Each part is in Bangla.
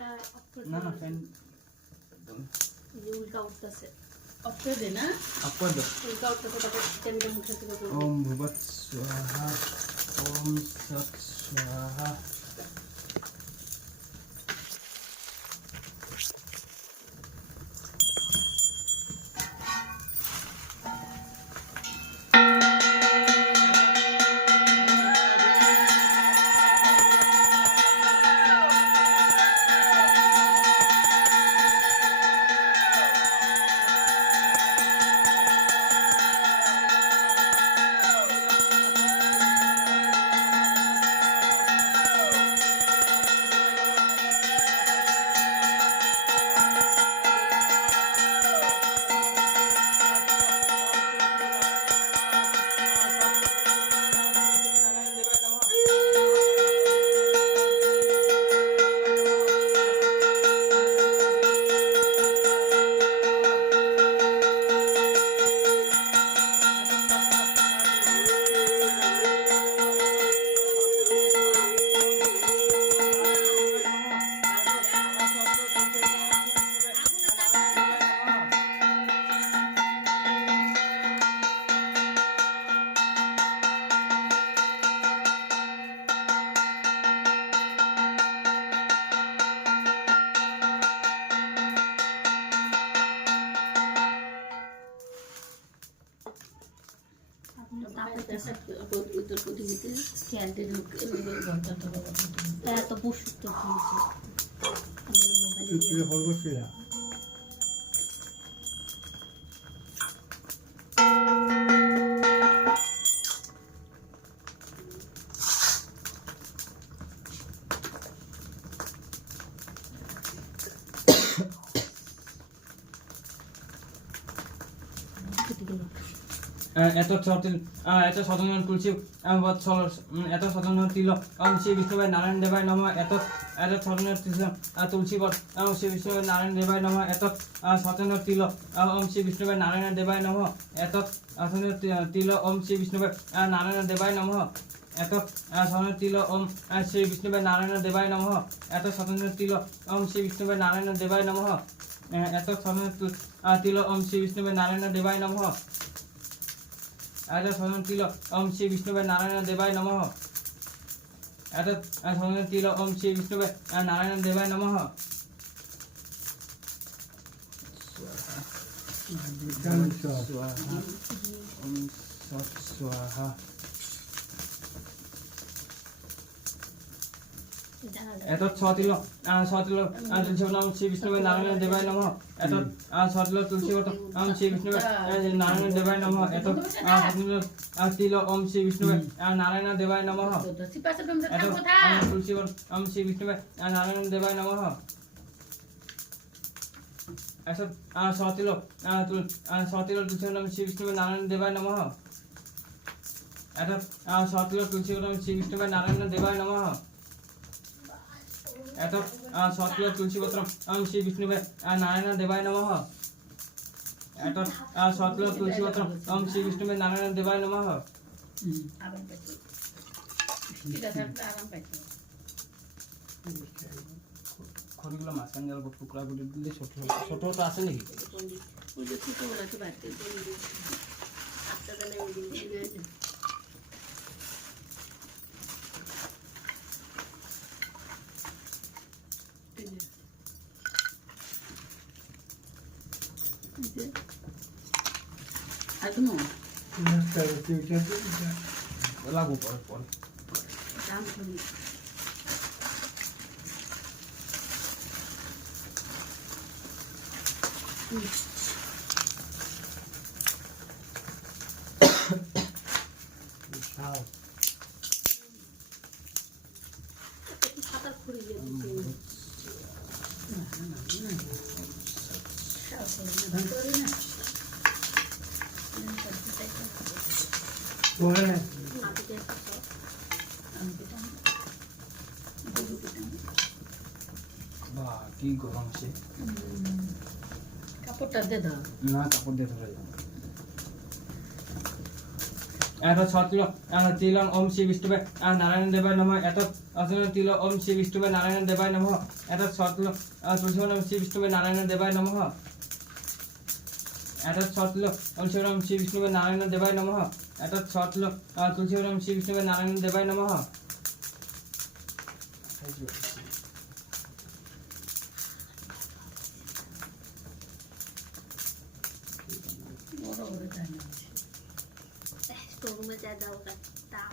না না ফ্যান উল্কা উঠতেছে অফ করে দে না অফ করে দাও উল্কা উঠতেছে তারপর টেবিলটা মুখে থেকে ওম ভুবৎ স্বাহা ওম সৎ স্বাহা এত বসুক তো এত সতন তুলসী এত সতন তিল শ্রী বিষ্ণুবাই নারায়ণ দেবায় নম এত সতন তুলসী শ্রী বিষ্ণুবাই নারায়ণ দেবায় নম এত সতন তিল শ্রী বিষ্ণুবাই নারায়ণ দেবায় নম এত সতন তিল শ্রী বিষ্ণুবাই নারায়ণ দেবায় নম এত সতন তিল শ্রী বিষ্ণুবাই নারায়ণ দেবায় নম এত সতন তিল শ্রী বিষ্ণুবাই নারায়ণ দেবায় নম এত সতন তিল শ্রী বিষ্ণুবাই নারায়ণ দেবায় নম এত সতন তিল শ্রী বিষ্ণুবাই নারায়ণ দেবায় নমঃ এত সতন তিল শ্রী বিষ্ণুবাই নারায়ণ দেবায় নমঃ স্বাহা এত ছতিল তুলসী শ্রী বিষ্ণুবাই নারায়ণ দেবায় নমঃ এত ছতিল তুলসী শ্রী বিষ্ণুবাই নারায়ণ দেবায় নমঃ এত তিল শ্রী বিষ্ণুবাই নারায়ণ দেবায় নমঃ এত তুলসী শ্রী বিষ্ণুবাই নারায়ণ দেবায় নমঃ এত ছতিল তুলসী শ্রী বিষ্ণুবাই নারায়ণ দেবায় নমঃ এত ছতিল তুলসী শ্রী বিষ্ণুবাই নারায়ণ দেবায় নমঃ এত সত্য তুলসী পত্র শ্রী বিষ্ণুবাই নারায়ণ দেবায় নমঃ এত সত্য তুলসী পত্র শ্রী বিষ্ণুবাই নারায়ণ দেবায় নমঃ খড়িগুলো মাঝখান গেল টুকরা করে দিলে ছোট ছোট তো আছে নাকি লাগু পরে কি গরম আছে কাপড়টা দে দাও না কাপড় দিয়ে ধরে এত ছত্র তিলং ওম শ্রী বিষ্ণুবে নারায়ণ দেবায় নমঃ এত অসন তিল ওম শ্রী বিষ্ণুবে নারায়ণ দেবায় নমঃ এত ছত্র তুলসীবন ওম শ্রী বিষ্ণুবে নারায়ণ দেবায় নমঃ এত ছত্র তুলসীবন ওম শ্রী বিষ্ণুবে নারায়ণ দেবায় নমঃ এত ছত্র তুলসীবন ওম শ্রী বিষ্ণুবে নারায়ণ দেবায় নমঃ বড় বড় তাই না শোরুমে যা দাও দাম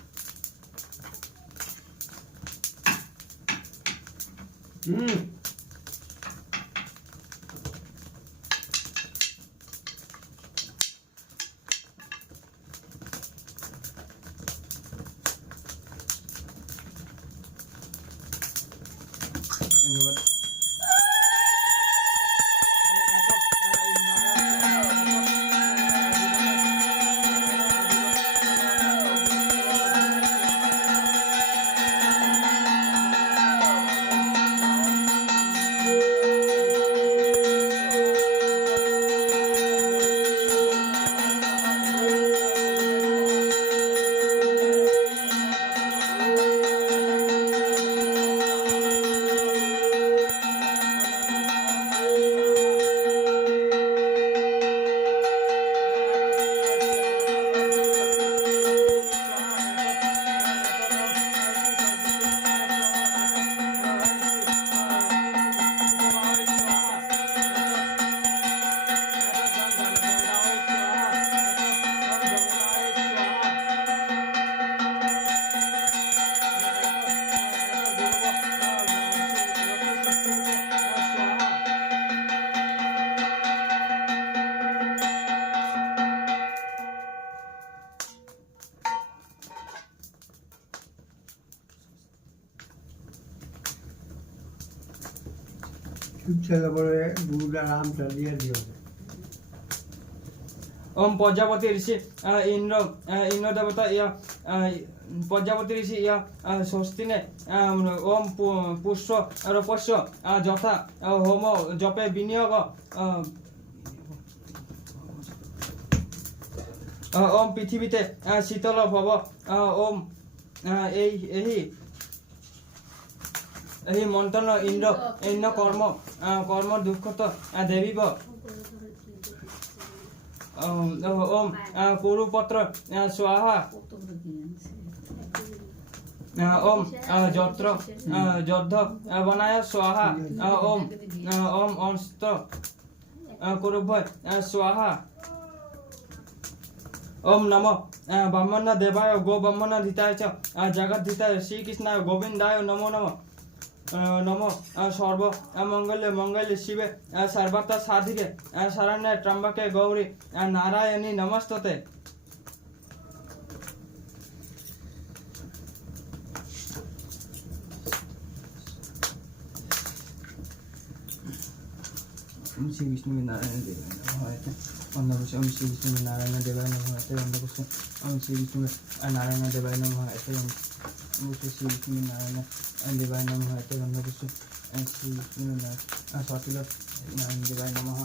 ছেলে বলে গুরুটা রামটা দিয়ে দিও ওম প্রজাপতি ঋষি ইন্দ্র ইন্দ্র দেবতা ইয়া প্রজাপতি ঋষি ইয়া স্বস্তিনে ওম পুষ্প রূপস্য যথা হোম জপে বিনিয়োগ ওম পৃথিবীতে শীতল ভব ওম ଏହି ମନ୍ତ୍ରଣ ଇନ୍ଦ୍ର କର୍ମ ଦୁଃଖତ ଦେବୀବ ওম কুরুপত্র স্বাহা কত বড় কি আনছে ওম যত্র যদ্ধ বনায় স্বাহা ওম ওম অস্ত কুরুভয় স্বাহা ওম নম ব্রহ্মণ্য দেবায় গো ব্রহ্মণ্য ধিতায় চ জগদ্ধিতায় শ্রীকৃষ্ণায় গোবিন্দায় নমো নমঃ নম সর্ব মঙ্গলে মঙ্গলে শিবে সর্বত্র সাধিকে শরণ্যে ত্র্যম্বকে গৌরী নারায়ণী নমস্ততে শ্রী বিষ্ণু নারায়ণ দেবায় নমঃ অন্নকুশ ওম শ্রী বিষ্ণু নারায়ণ দেবায় নমঃ অন্নকুশ ওম শ্রী বিষ্ণু নারায়ণ দেবায় নমঃ শ্রী বিষ্ণু নারায়ণ দেবায় নমঃ অন্নকুশ শ্রী বিষ্ণু সতিল নারায়ণ দেবায় নমঃ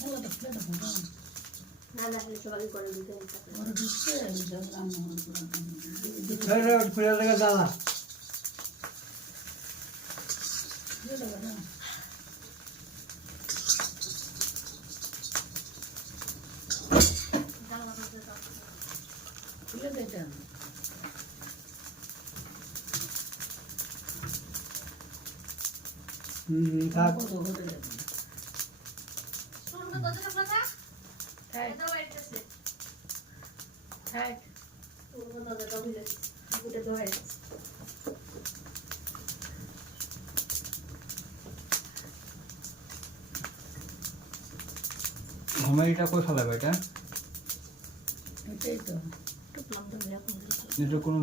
বড় তো প্লেট বড় না না সবাই করে দিতে হবে বড় দিচ্ছে জল রাম খুলে থেকে দাদা খুলে দেটা থাক কত করে দেবে শোরুমে কত টাকা কথা তাই এটা বাইরেছে তাই শোরুমে কত টাকা দিলে গুটে ধরে ঘুমাইটা কই ফেলাবে এটা এটাই তো টুকলাম তো এরকম এটা কোনো